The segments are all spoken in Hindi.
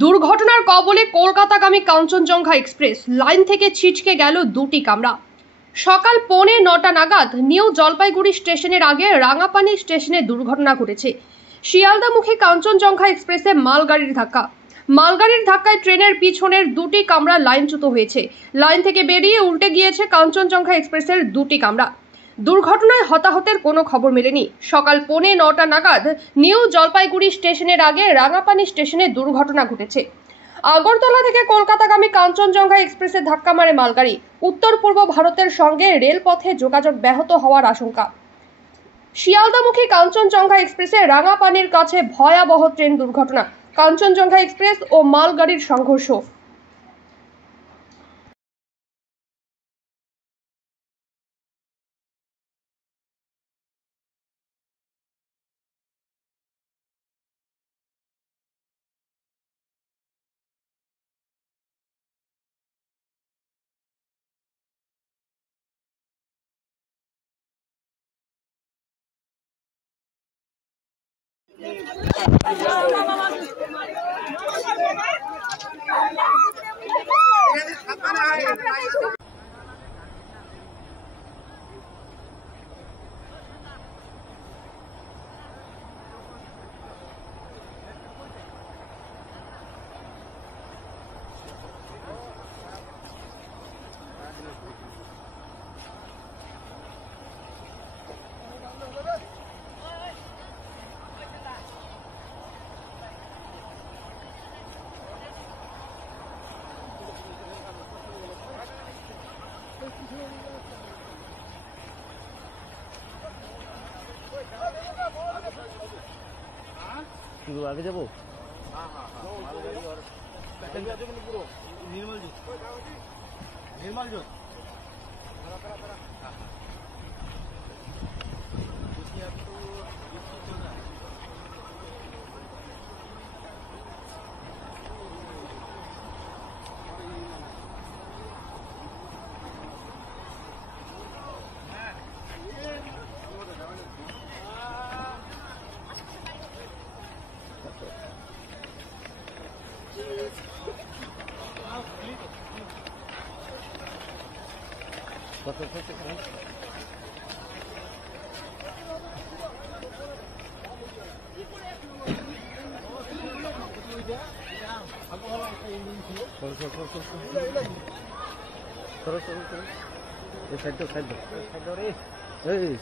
দুর্ঘটনার কবলে কলকাতাগামী কাঞ্চনজঙ্ঘা এক্সপ্রেস লাইন থেকে ছিটকে গেল দুটি কামরা। সকাল 9:45 নাগাদ নিউ জলপাইগুড়ি স্টেশনের আগে রাঙাপানি স্টেশনে দুর্ঘটনা ঘটেছে। শিয়ালদামুখী কাঞ্চনজঙ্ঘা এক্সপ্রেসে মালগাড়ির ধাক্কায় ট্রেনের পিছনের দুটি কামরা লাইনচ্যুত হয়েছে। লাইন থেকে বেরিয়ে উল্টে গিয়েছে কাঞ্চনজঙ্ঘা এক্সপ্রেসের দুটি কামরা। দুর্ঘটনায় হতাহতের কোনো খবর মেলেনি। সকাল 9:45 নাগাদ নিউ জলপাইগুড়ি স্টেশনের আগে রাঙাপানি স্টেশনে দুর্ঘটনা ঘটেছে। আগরতলা থেকে কলকাতাগামী কাঞ্চনজঙ্ঘা এক্সপ্রেসে ধাক্কা মারে মালগাড়ি। উত্তর পূর্ব ভারতের সঙ্গে রেলপথে যোগাযোগ ব্যাহত হওয়ার আশঙ্কা। শিয়ালদামুখী কাঞ্চনজঙ্ঘা এক্সপ্রেসে রাঙাপানির কাছে ভয়াবহ ট্রেন দুর্ঘটনা। কাঞ্চনজঙ্ঘা এক্সপ্রেস ও মালগাড়ির সংঘর্ষ। आगे जाबो निर्मल जो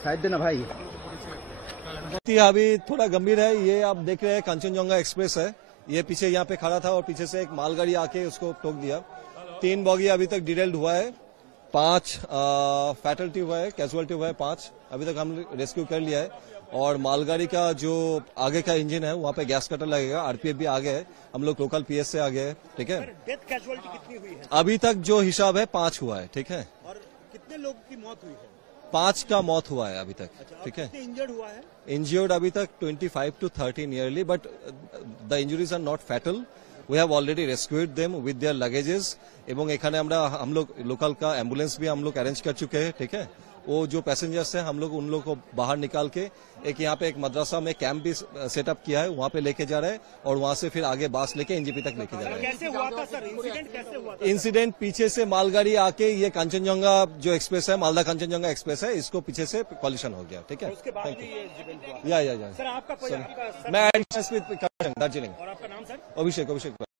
साइड देना भाई। अभी थोड़ा गंभीर है। ये आप देख रहे हैं कांचनजंगा एक्सप्रेस है। ये पीछे यहाँ पे खड़ा था और पीछे से एक मालगाड़ी आके उसको ठोक दिया। 3 बॉगी अभी तक डिटेल्ड हुआ है, 5 फैटलिटी हुआ है, कैजुअलिटी हुआ है 5 अभी तक हम रेस्क्यू कर लिया है। और मालगाड़ी का जो आगे का इंजन है वहाँ पे गैस कटर लगेगा। आरपीएफ भी आ गए है, हम लोग लोकल पीएस से आ गए हैं। ठीक है, डेथ कैजुअलिटी कितनी हुई है? अभी तक जो हिसाब है 5 हुआ है। ठीक है, और कितने लोग की मौत हुई है? 5 का मौत हुआ है अभी तक। ठीक है, इंजर्ड हुआ है? इंजर्ड अभी तक 25 to 30 nearly, but the injuries are not fatal. We have already rescued them with their luggages. एवं एखाने हम लोग लोकल का एम्बुलेंस भी हम लोग अरेंज कर चुके हैं। ठीक है, वो जो पैसेंजर्स हैं हम लोग उन लोग को बाहर निकाल के एक यहाँ पे एक मदरसा में कैंप भी सेटअप किया है, वहाँ पे लेके जा रहे हैं और वहाँ से फिर आगे बास लेके एनजीपी तक लेके जा रहे हैं। कैसे हुआ था सर इंसिडेंट? कैसे हुआ था? इंसिडेंट पीछे से मालगाड़ी आके ये कांचनजंगा जो एक्सप्रेस है, मालदा कांचनजंगा एक्सप्रेस है, इसको पीछे से कॉलिशन हो गया। ठीक है, उसके बाद ये इंसिडेंट हुआ। या सर आपका मैं दार्जिलिंग। और आपका नाम सर? अभिषेक